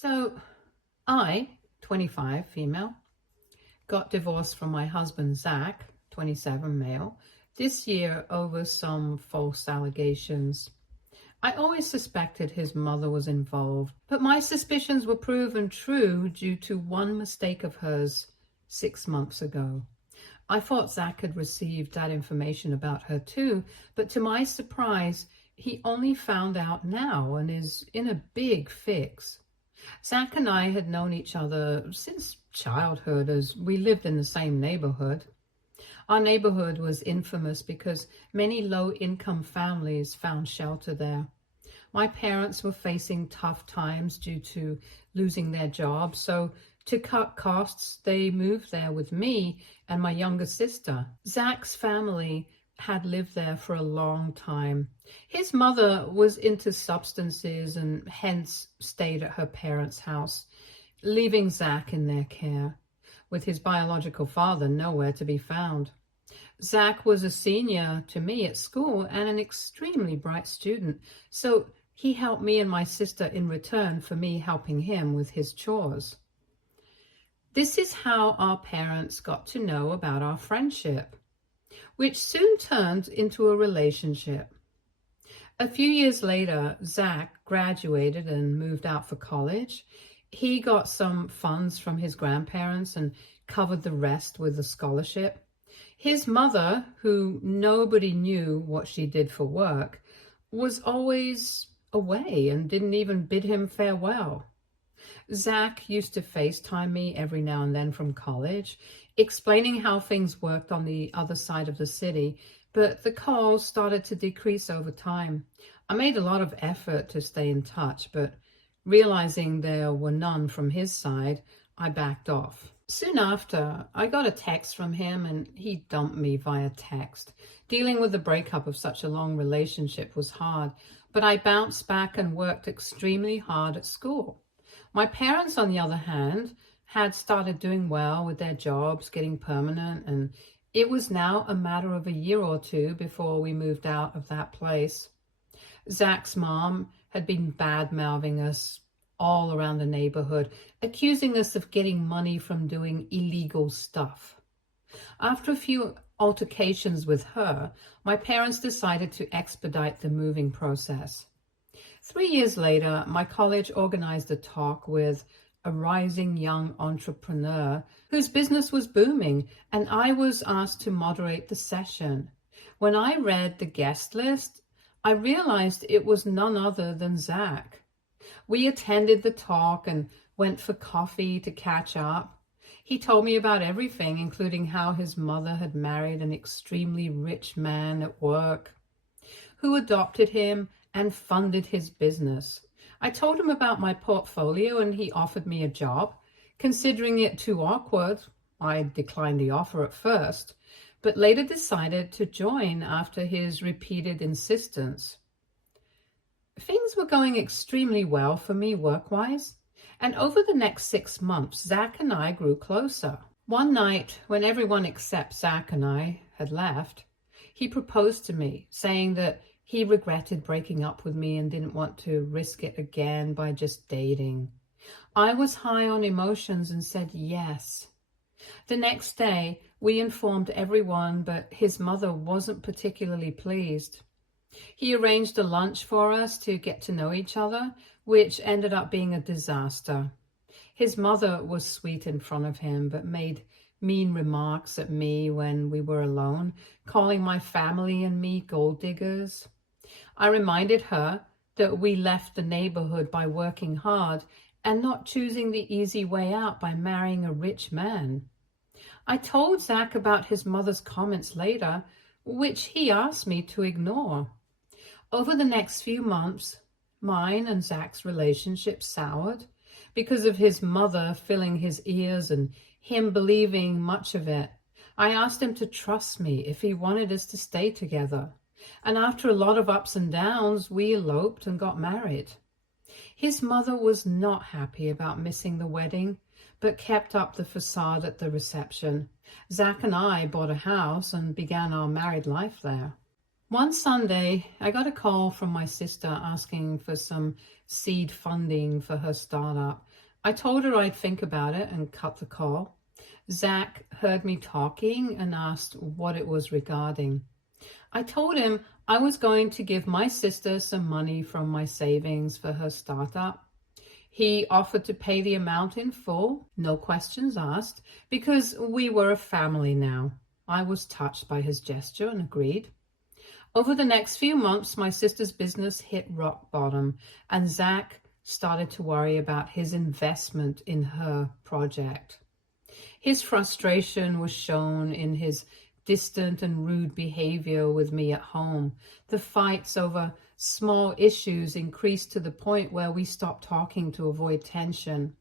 So I, 25, female, got divorced from my husband, Zach, 27, male, this year over some false allegations. I always suspected his mother was involved, but my suspicions were proven true due to one mistake of hers 6 months ago. I thought Zach had received that information about her too, but to my surprise, he only found out now and is in a big fix. Zach and I had known each other since childhood as we lived in the same neighborhood. Our neighborhood was infamous because many low-income families found shelter there. My parents were facing tough times due to losing their jobs, so to cut costs, they moved there with me and my younger sister. Zach's family had lived there for a long time. His mother was into substances and hence stayed at her parents' house, leaving Zach in their care, with his biological father nowhere to be found. Zach was a senior to me at school and an extremely bright student, so he helped me and my sister in return for me helping him with his chores. This is how our parents got to know about our friendship, which soon turned into a relationship. A few years later, Zach graduated and moved out for college. He got some funds from his grandparents and covered the rest with a scholarship. His mother, who nobody knew what she did for work, was always away and didn't even bid him farewell. Zach used to FaceTime me every now and then from college, explaining how things worked on the other side of the city, but the calls started to decrease over time. I made a lot of effort to stay in touch, but realizing there were none from his side, I backed off. Soon after, I got a text from him and he dumped me via text. Dealing with the breakup of such a long relationship was hard, but I bounced back and worked extremely hard at school. My parents, on the other hand, had started doing well with their jobs, getting permanent, and it was now a matter of a year or two before we moved out of that place. Zach's mom had been bad-mouthing us all around the neighborhood, accusing us of getting money from doing illegal stuff. After a few altercations with her, my parents decided to expedite the moving process. 3 years later, my college organized a talk with a rising young entrepreneur whose business was booming, and I was asked to moderate the session. When I read the guest list, I realized it was none other than Zach. We attended the talk and went for coffee to catch up. He told me about everything, including how his mother had married an extremely rich man at work who adopted him and funded his business. I told him about my portfolio and he offered me a job. Considering it too awkward, I declined the offer at first, but later decided to join after his repeated insistence. Things were going extremely well for me work-wise, and over the next 6 months, Zach and I grew closer. One night, when everyone except Zach and I had left, he proposed to me, saying that he regretted breaking up with me and didn't want to risk it again by just dating. I was high on emotions and said yes. The next day, we informed everyone, but his mother wasn't particularly pleased. He arranged a lunch for us to get to know each other, which ended up being a disaster. His mother was sweet in front of him, but made mean remarks at me when we were alone, calling my family and me gold diggers. I reminded her that we left the neighborhood by working hard and not choosing the easy way out by marrying a rich man. I told Zach about his mother's comments later, which he asked me to ignore. Over the next few months, mine and Zach's relationship soured because of his mother filling his ears and him believing much of it. I asked him to trust me if he wanted us to stay together. And after a lot of ups and downs, we eloped and got married. His mother was not happy about missing the wedding, but kept up the facade at the reception. Zach and I bought a house and began our married life there. One Sunday, I got a call from my sister asking for some seed funding for her startup. I told her I'd think about it and cut the call. Zach heard me talking and asked what it was regarding. I told him I was going to give my sister some money from my savings for her startup. He offered to pay the amount in full, no questions asked, because we were a family now. I was touched by his gesture and agreed. Over the next few months, my sister's business hit rock bottom, and Zach started to worry about his investment in her project. His frustration was shown in his distant and rude behavior with me at home. The fights over small issues increased to the point where we stopped talking to avoid tension.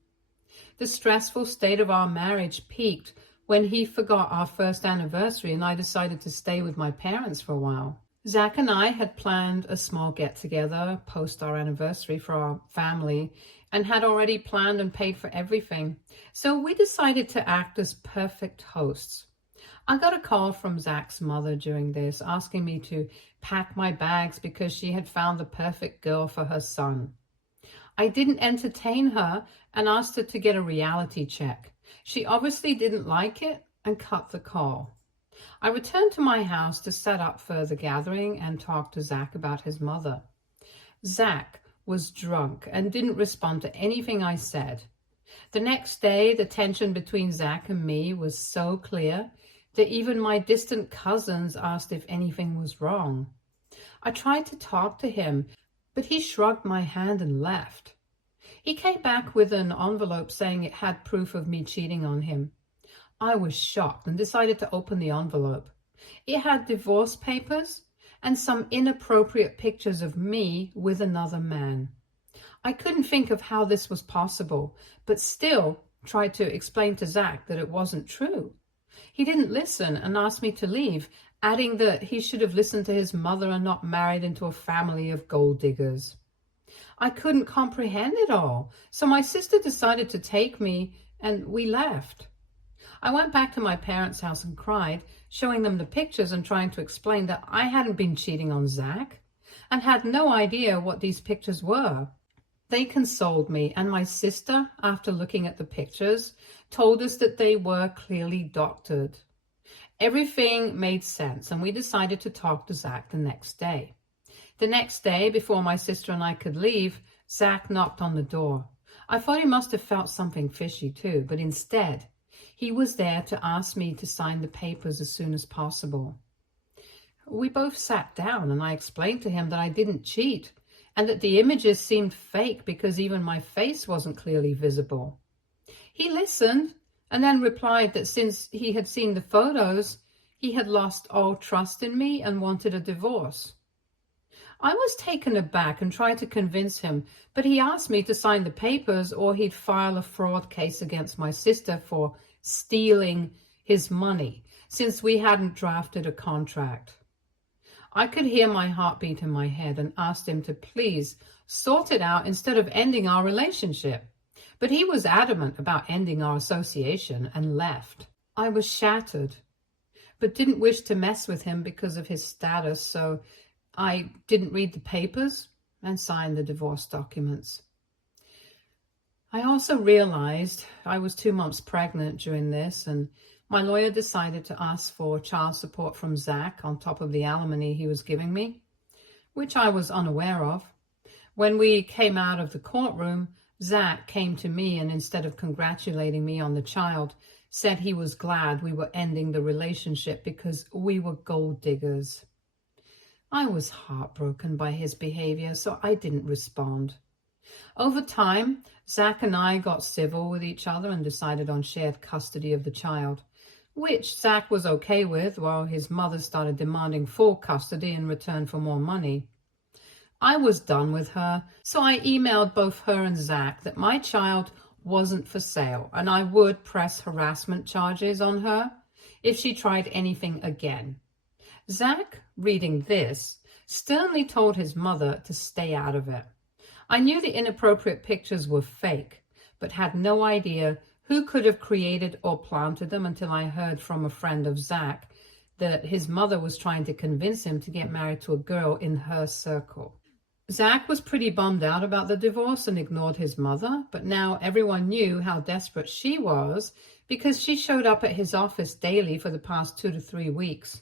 The stressful state of our marriage peaked when he forgot our first anniversary and I decided to stay with my parents for a while. Zach and I had planned a small get-together post our anniversary for our family and had already planned and paid for everything. So we decided to act as perfect hosts. I got a call from Zach's mother during this, asking me to pack my bags because she had found the perfect girl for her son. I didn't entertain her and asked her to get a reality check. She obviously didn't like it and cut the call. I returned to my house to set up for the gathering and talk to Zach about his mother. Zach was drunk and didn't respond to anything I said. The next day, the tension between Zach and me was so clear that even my distant cousins asked if anything was wrong. I tried to talk to him, but he shrugged my hand and left. He came back with an envelope saying it had proof of me cheating on him. I was shocked and decided to open the envelope. It had divorce papers and some inappropriate pictures of me with another man. I couldn't think of how this was possible, but still tried to explain to Zach that it wasn't true. He didn't listen and asked me to leave, adding that he should have listened to his mother and not married into a family of gold diggers. I couldn't comprehend it all, so my sister decided to take me and we left. I went back to my parents' house and cried, showing them the pictures and trying to explain that I hadn't been cheating on Zach and had no idea what these pictures were. They consoled me, and my sister, after looking at the pictures, told us that they were clearly doctored. Everything made sense, and we decided to talk to Zach the next day. The next day, before my sister and I could leave, Zach knocked on the door. I thought he must have felt something fishy too, but instead, he was there to ask me to sign the papers as soon as possible. We both sat down and I explained to him that I didn't cheat and that the images seemed fake because even my face wasn't clearly visible. He listened and then replied that since he had seen the photos, he had lost all trust in me and wanted a divorce. I was taken aback and tried to convince him, but he asked me to sign the papers or he'd file a fraud case against my sister for stealing his money, since we hadn't drafted a contract. I could hear my heartbeat in my head and asked him to please sort it out instead of ending our relationship. But he was adamant about ending our association and left. I was shattered, but didn't wish to mess with him because of his status, so I didn't read the papers and sign the divorce documents. I also realized I was 2 months pregnant during this, and my lawyer decided to ask for child support from Zach on top of the alimony he was giving me, which I was unaware of. When we came out of the courtroom, Zach came to me and instead of congratulating me on the child, said he was glad we were ending the relationship because we were gold diggers. I was heartbroken by his behavior, so I didn't respond. Over time, Zach and I got civil with each other and decided on shared custody of the child, which Zach was okay with, while his mother started demanding full custody in return for more money. I was done with her, so I emailed both her and Zach that my child wasn't for sale and I would press harassment charges on her if she tried anything again. Zach, reading this, sternly told his mother to stay out of it. I knew the inappropriate pictures were fake, but had no idea who could have created or planted them until I heard from a friend of Zach that his mother was trying to convince him to get married to a girl in her circle. Zach was pretty bummed out about the divorce and ignored his mother, but now everyone knew how desperate she was because she showed up at his office daily for the past 2 to 3 weeks.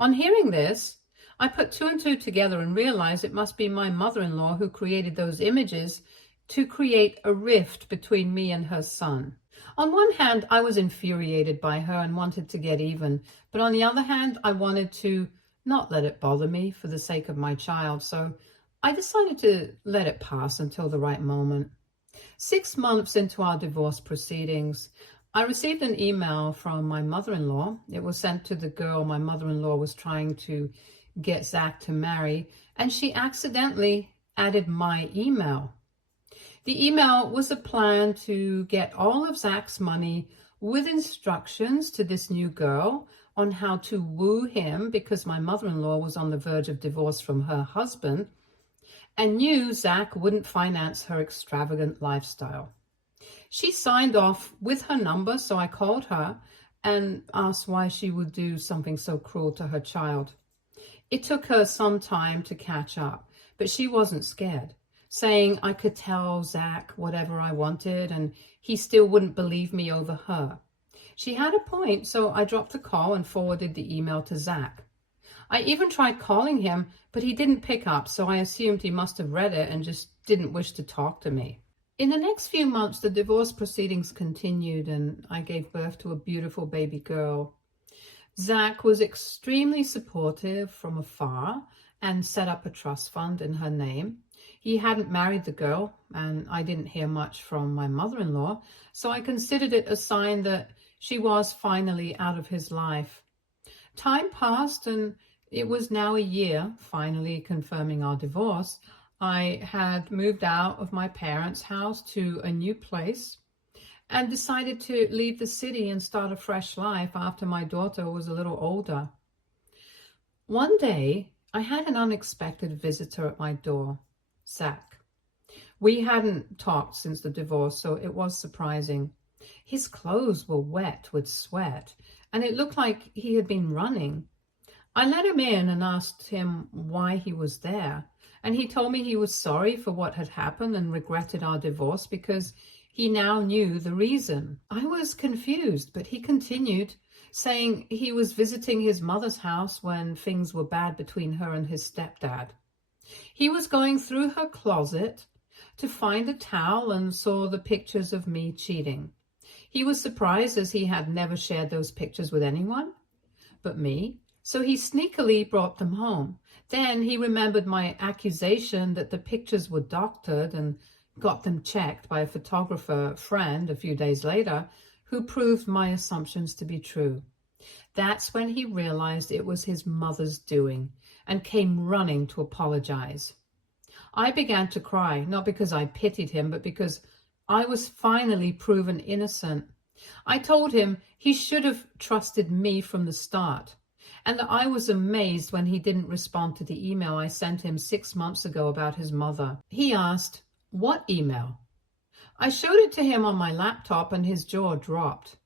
On hearing this, I put 2 and 2 together and realized it must be my mother-in-law who created those images to create a rift between me and her son. On one hand, I was infuriated by her and wanted to get even, but on the other hand, I wanted to not let it bother me for the sake of my child, so I decided to let it pass until the right moment. 6 months into our divorce proceedings, I received an email from my mother-in-law. It was sent to the girl my mother-in-law was trying to get Zach to marry, and she accidentally added my email. The email was a plan to get all of Zach's money with instructions to this new girl on how to woo him because my mother-in-law was on the verge of divorce from her husband and knew Zach wouldn't finance her extravagant lifestyle. She signed off with her number, so I called her and asked why she would do something so cruel to her child. It took her some time to catch up, but she wasn't scared, saying I could tell Zach whatever I wanted and he still wouldn't believe me over her. She had a point, so I dropped the call and forwarded the email to Zach. I even tried calling him, but he didn't pick up, so I assumed he must have read it and just didn't wish to talk to me. In the next few months, the divorce proceedings continued and I gave birth to a beautiful baby girl. Zach was extremely supportive from afar and set up a trust fund in her name. He hadn't married the girl and I didn't hear much from my mother-in-law, so I considered it a sign that she was finally out of his life. Time passed and it was now a year, finally confirming our divorce. I had moved out of my parents' house to a new place and decided to leave the city and start a fresh life after my daughter was a little older. One day, I had an unexpected visitor at my door, Zach. We hadn't talked since the divorce, so it was surprising. His clothes were wet with sweat, and it looked like he had been running. I let him in and asked him why he was there, and he told me he was sorry for what had happened and regretted our divorce because he now knew the reason. I was confused, but he continued, saying he was visiting his mother's house when things were bad between her and his stepdad. He was going through her closet to find a towel and saw the pictures of me cheating. He was surprised as he had never shared those pictures with anyone but me, so he sneakily brought them home. Then he remembered my accusation that the pictures were doctored and got them checked by a photographer friend a few days later who proved my assumptions to be true. That's when he realized it was his mother's doing and came running to apologize. I began to cry, not because I pitied him, but because I was finally proven innocent. I told him he should have trusted me from the start, and that I was amazed when he didn't respond to the email I sent him 6 months ago about his mother. He asked, "What email?" I showed it to him on my laptop and his jaw dropped.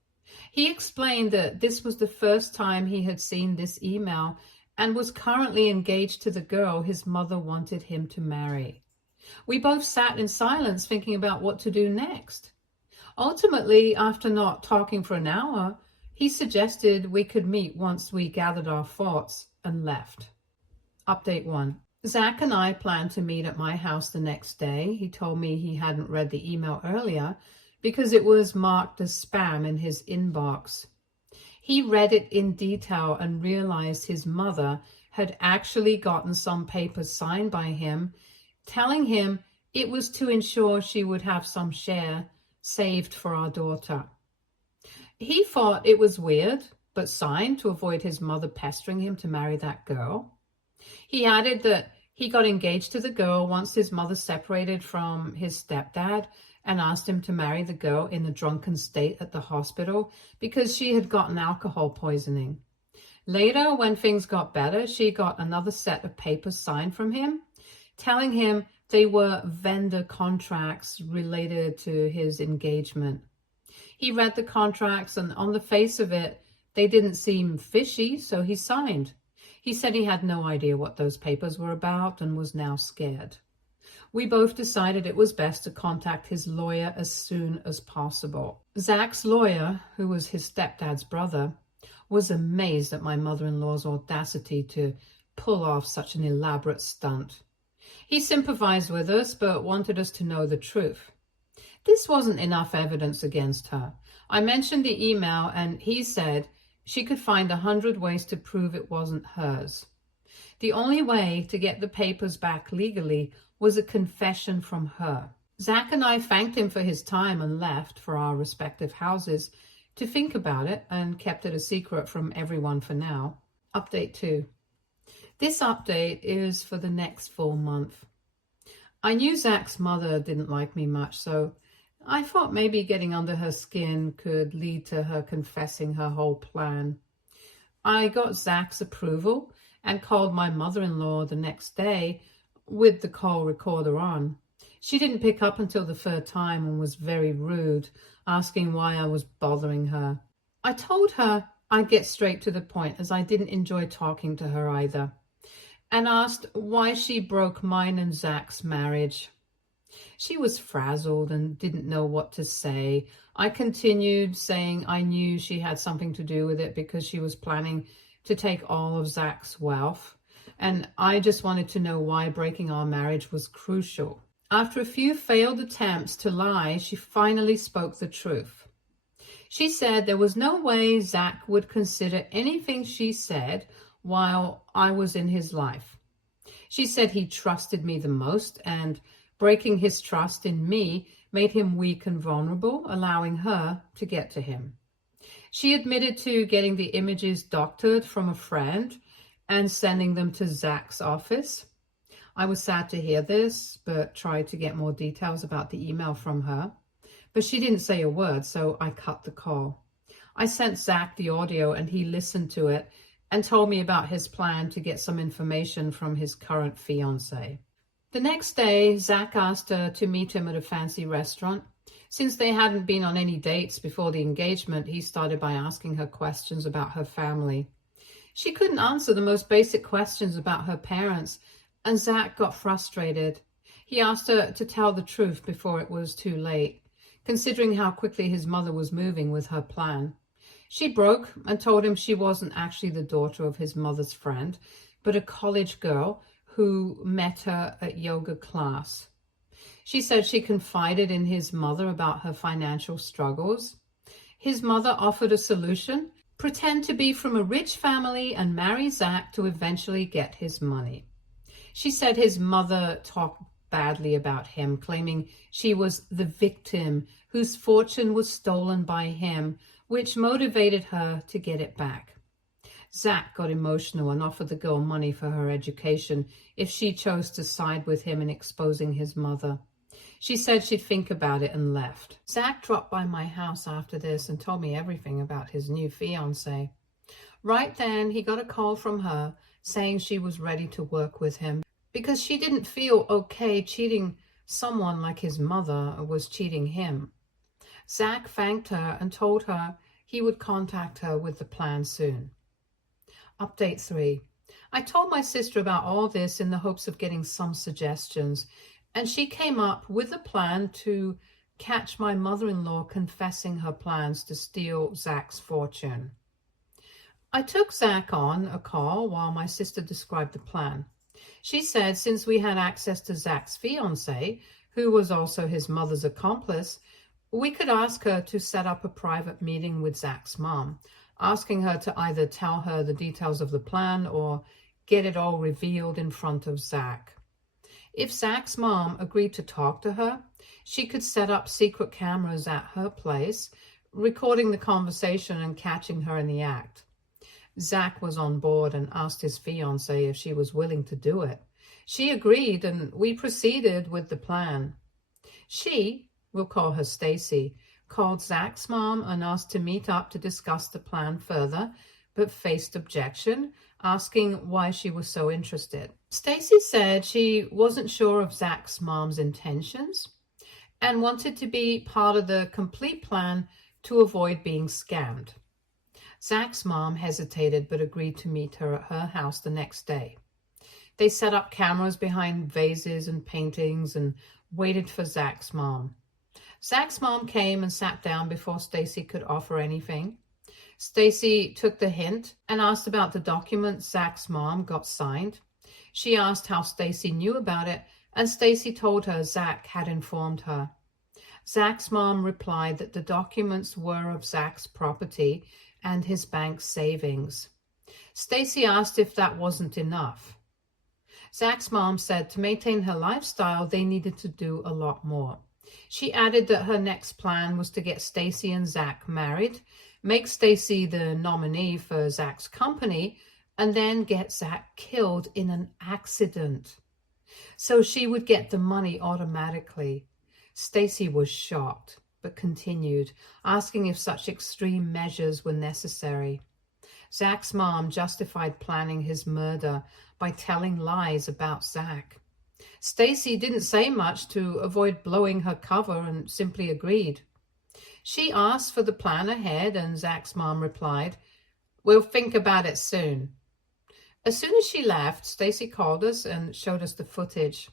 He explained that this was the first time he had seen this email and was currently engaged to the girl his mother wanted him to marry. We both sat in silence thinking about what to do next. Ultimately, after not talking for an hour, he suggested we could meet once we gathered our thoughts and left. Update 1. Zach and I planned to meet at my house the next day. He told me he hadn't read the email earlier because it was marked as spam in his inbox. He read it in detail and realized his mother had actually gotten some papers signed by him, telling him it was to ensure she would have some share saved for our daughter. He thought it was weird, but signed to avoid his mother pestering him to marry that girl. He added that he got engaged to the girl once his mother separated from his stepdad and asked him to marry the girl in a drunken state at the hospital because she had gotten alcohol poisoning. Later, when things got better, she got another set of papers signed from him, telling him they were vendor contracts related to his engagement. He read the contracts, and on the face of it, They didn't seem fishy, so he signed. He said he had no idea what those papers were about and was now scared. We both decided it was best to contact his lawyer as soon as possible. Zach's lawyer, who was his stepdad's brother, was amazed at my mother-in-law's audacity to pull off such an elaborate stunt. He sympathized with us, but wanted us to know the truth. This wasn't enough evidence against her. I mentioned the email, and he said she could find 100 ways to prove it wasn't hers. The only way to get the papers back legally was a confession from her. Zach and I thanked him for his time and left for our respective houses to think about it and kept it a secret from everyone for now. Update 2. This update is for the next full month. I knew Zach's mother didn't like me much, so I thought maybe getting under her skin could lead to her confessing her whole plan. I got Zach's approval and called my mother-in-law the next day with the call recorder on. She didn't pick up until the third time and was very rude, asking why I was bothering her. I told her I'd get straight to the point, as I didn't enjoy talking to her either, and asked why she broke mine and Zach's marriage. She was frazzled and didn't know what to say. I continued saying I knew she had something to do with it because she was planning to take all of Zach's wealth, and I just wanted to know why breaking our marriage was crucial. After a few failed attempts to lie, she finally spoke the truth. She said there was no way Zach would consider anything she said while I was in his life. She said he trusted me the most, and breaking his trust in me made him weak and vulnerable, allowing her to get to him. She admitted to getting the images doctored from a friend and sending them to Zach's office. I was sad to hear this, but tried to get more details about the email from her. But she didn't say a word, so I cut the call. I sent Zach the audio, and he listened to it and told me about his plan to get some information from his current fiancée. The next day, Zach asked her to meet him at a fancy restaurant. Since they hadn't been on any dates before the engagement, he started by asking her questions about her family. She couldn't answer the most basic questions about her parents, and Zach got frustrated. He asked her to tell the truth before it was too late, considering how quickly his mother was moving with her plan. She broke and told him she wasn't actually the daughter of his mother's friend, but a college girl who met her at yoga class. She said she confided in his mother about her financial struggles. His mother offered a solution: pretend to be from a rich family and marry Zach to eventually get his money. She said his mother talked badly about him, claiming she was the victim whose fortune was stolen by him, which motivated her to get it back. Zach got emotional and offered the girl money for her education if she chose to side with him in exposing his mother. She said she'd think about it and left. Zach dropped by my house after this and told me everything about his new fiancée. Right then, he got a call from her saying she was ready to work with him because she didn't feel okay cheating someone like his mother was cheating him. Zach thanked her and told her he would contact her with the plan soon. Update 3. I told my sister about all this in the hopes of getting some suggestions, and she came up with a plan to catch my mother-in-law confessing her plans to steal Zach's fortune. I took Zach on a call while my sister described the plan. She said since we had access to Zach's fiancée, who was also his mother's accomplice, we could ask her to set up a private meeting with Zach's mom, asking her to either tell her the details of the plan or get it all revealed in front of Zach. If Zach's mom agreed to talk to her, she could set up secret cameras at her place, recording the conversation and catching her in the act. Zach was on board and asked his fiancée if she was willing to do it. She agreed, and we proceeded with the plan. She, we'll call her Stacy, called Zach's mom and asked to meet up to discuss the plan further, but faced objection, asking why she was so interested. Stacy said she wasn't sure of Zach's mom's intentions and wanted to be part of the complete plan to avoid being scammed. Zach's mom hesitated but agreed to meet her at her house the next day. They set up cameras behind vases and paintings and waited for Zach's mom. Zach's mom came and sat down before Stacy could offer anything. Stacy took the hint and asked about the document Zach's mom got signed. She asked how Stacy knew about it, and Stacy told her Zach had informed her. Zach's mom replied that the documents were of Zach's property and his bank savings. Stacy asked if that wasn't enough. Zach's mom said to maintain her lifestyle, they needed to do a lot more. She added that her next plan was to get Stacy and Zach married, make Stacy the nominee for Zach's company, and then get Zach killed in an accident. So she would get the money automatically. Stacy was shocked, but continued, asking if such extreme measures were necessary. Zach's mom justified planning his murder by telling lies about Zach. Stacy didn't say much to avoid blowing her cover and simply agreed. She asked for the plan ahead, and Zach's mom replied, "We'll think about it soon." As soon as she left, Stacy called us and showed us the footage.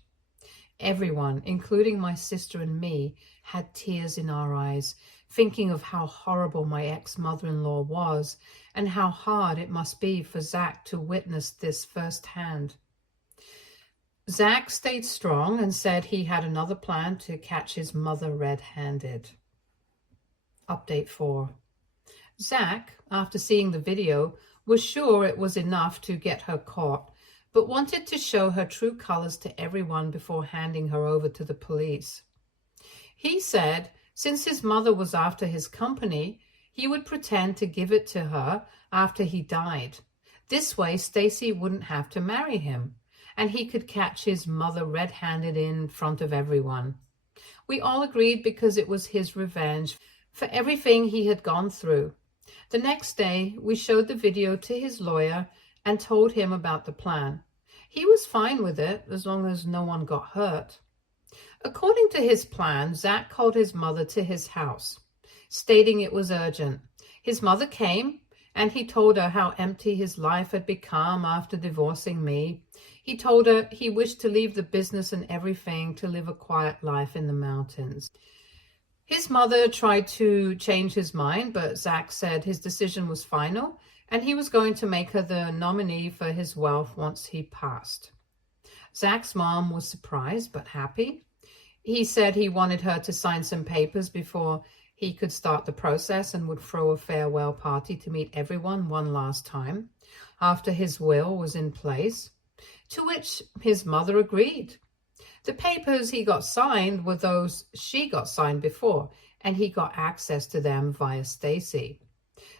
Everyone, including my sister and me, had tears in our eyes, thinking of how horrible my ex-mother-in-law was and how hard it must be for Zach to witness this firsthand. Zach stayed strong and said he had another plan to catch his mother red-handed. Update 4. Zach, after seeing the video, was sure it was enough to get her caught, but wanted to show her true colors to everyone before handing her over to the police. He said since his mother was after his company, he would pretend to give it to her after he died. This way, Stacy wouldn't have to marry him, and he could catch his mother red-handed in front of everyone. We all agreed because it was his revenge for everything he had gone through. The next day, we showed the video to his lawyer and told him about the plan. He was fine with it as long as no one got hurt. According to his plan, Zach called his mother to his house, stating it was urgent. His mother came, and he told her how empty his life had become after divorcing me. He told her he wished to leave the business and everything to live a quiet life in the mountains. His mother tried to change his mind, but Zach said his decision was final, and he was going to make her the nominee for his wealth once he passed. Zach's mom was surprised but happy. He said he wanted her to sign some papers before he could start the process and would throw a farewell party to meet everyone one last time after his will was in place, to which his mother agreed. The papers he got signed were those she got signed before, and he got access to them via Stacy.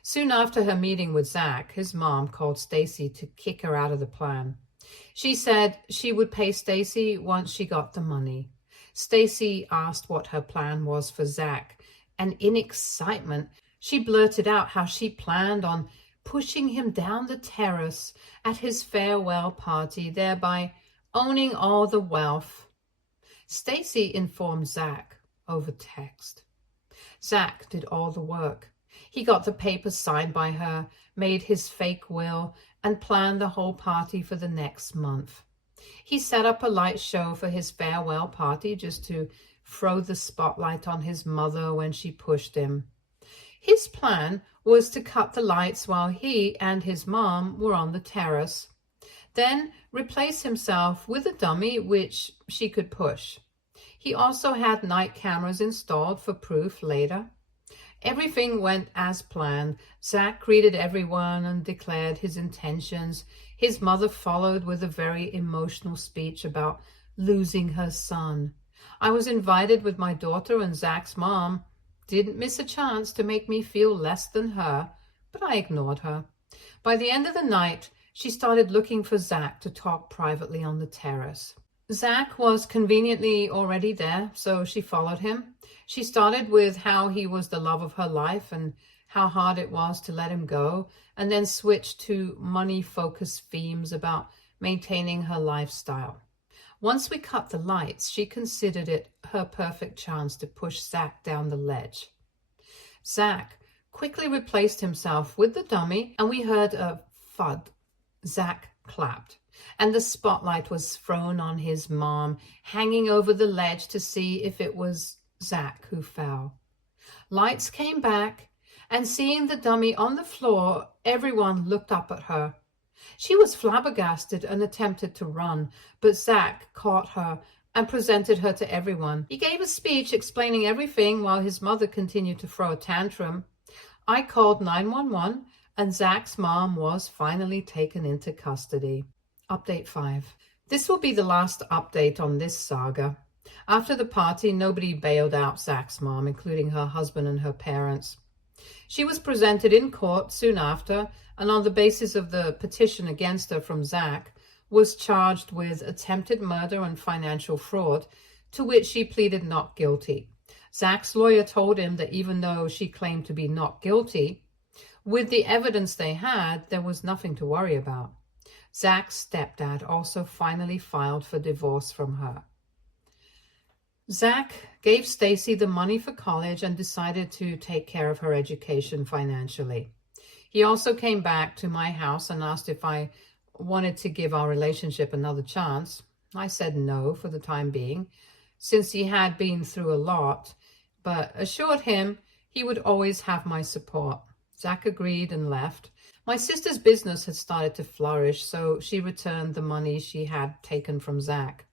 Soon after her meeting with Zach, his mom called Stacy to kick her out of the plan. She said she would pay Stacy once she got the money. Stacy asked what her plan was for Zach, and in excitement, she blurted out how she planned on pushing him down the terrace at his farewell party, thereby owning all the wealth. Stacy informed Zach over text. Zach did all the work. He got the papers signed by her, made his fake will, and planned the whole party for the next month. He set up a light show for his farewell party just to throw the spotlight on his mother when she pushed him. His plan was to cut the lights while he and his mom were on the terrace, then replace himself with a dummy which she could push. He also had night cameras installed for proof later. Everything went as planned. Zach greeted everyone and declared his intentions. His mother followed with a very emotional speech about losing her son. I was invited with my daughter, and Zach's mom didn't miss a chance to make me feel less than her, but I ignored her. By the end of the night, she started looking for Zach to talk privately on the terrace. Zach was conveniently already there, so she followed him. She started with how he was the love of her life and how hard it was to let him go, and then switched to money-focused themes about maintaining her lifestyle. Once we cut the lights, she considered it her perfect chance to push Zach down the ledge. Zach quickly replaced himself with the dummy, and we heard a thud. Zach clapped, and the spotlight was thrown on his mom, hanging over the ledge to see if it was Zach who fell. Lights came back, and seeing the dummy on the floor, everyone looked up at her. She was flabbergasted and attempted to run, but Zach caught her and presented her to everyone. He gave a speech explaining everything while his mother continued to throw a tantrum. I called 911, and Zach's mom was finally taken into custody. Update 5. This will be the last update on this saga. After the party, nobody bailed out Zach's mom, including her husband and her parents. She was presented in court soon after, and on the basis of the petition against her from Zach, was charged with attempted murder and financial fraud, to which she pleaded not guilty. Zach's lawyer told him that even though she claimed to be not guilty, with the evidence they had, there was nothing to worry about. Zach's stepdad also finally filed for divorce from her. Zach gave Stacy the money for college and decided to take care of her education financially. He also came back to my house and asked if I wanted to give our relationship another chance. I said no for the time being, since he had been through a lot, but assured him he would always have my support. Zach agreed and left. My sister's business had started to flourish, so she returned the money she had taken from Zach.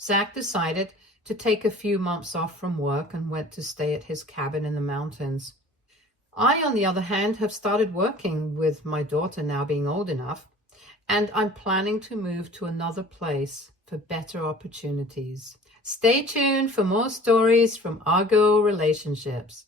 Zach decided to take a few months off from work and went to stay at his cabin in the mountains. I, on the other hand, have started working, with my daughter now being old enough, and I'm planning to move to another place for better opportunities. Stay tuned for more stories from Argo Relationships.